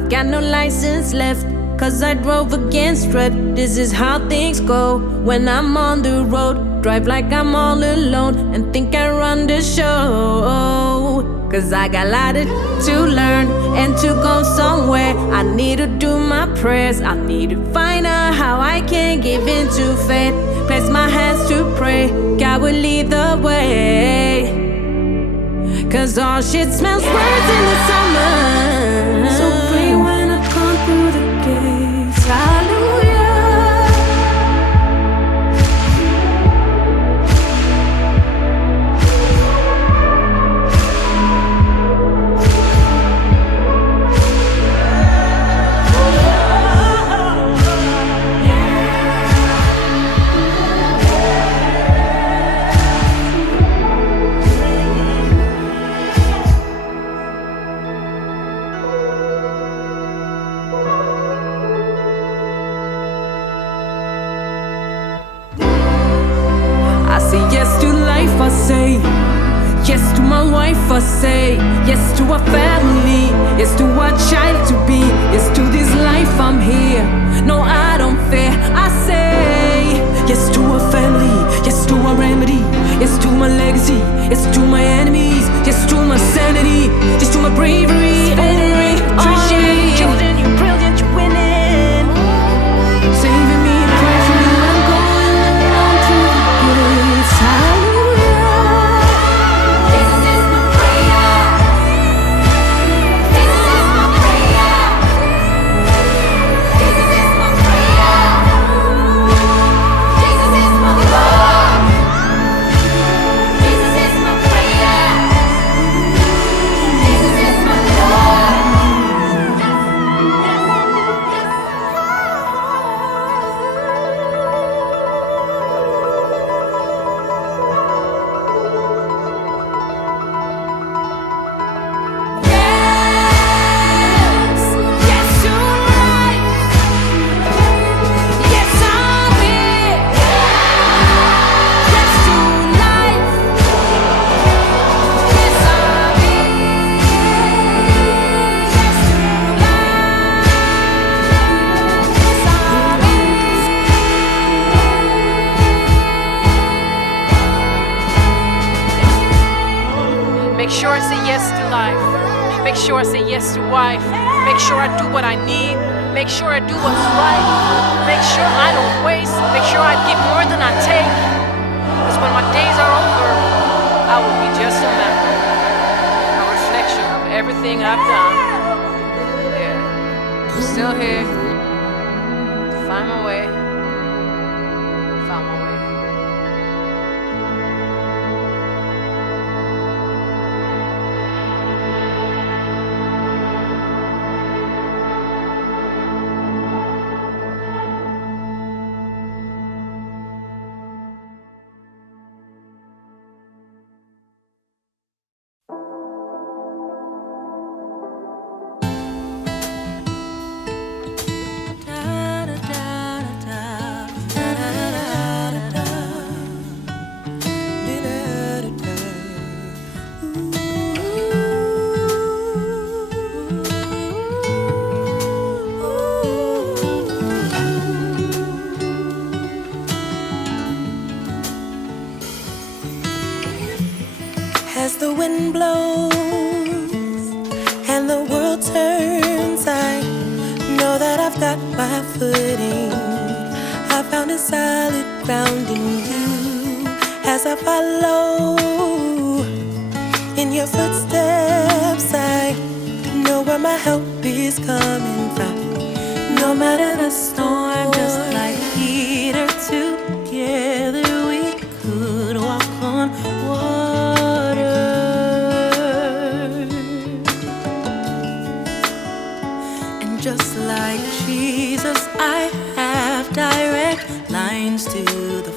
I've got no license left, 'cause I drove against rep. This is how things go when I'm on the road. Drive like I'm all alone and think I run the show. 'Cause I got a lot to learn and to go somewhere. I need to do my prayers. I need to find out how I can give in to fate. Place my hands to pray, God will lead the way. 'Cause all shit smells worse in the summer. So free when I come through the gates. Hallelujah. I say yes to my wife, I say yes to our family, yes to our child to be, yes to this life I'm here. No, I don't fear. I say yes to our family, yes to our remedy, yes to my legacy, yes to my enemies, yes to my sanity, yes to my bravery. Appreciate children, you're brilliant, you're winning. Saving me, pray for me, I'm going along to the gates. Make sure I say yes to life. Make sure I say yes to wife. Make sure I do what I need. Make sure I do what's right. Make sure I don't waste. Make sure I give more than I take. Because when my days are over, I will be just a memory, a reflection of everything I've done. Yeah, I'm still here to find my way. Found my way. As the wind blows and the world turns, I know that I've got my footing. I found a solid ground in you. As I follow in your footsteps, I know where my help is coming from. No matter the storm, just like Peter, together we could walk on water. And just like Jesus, I have direct lines to the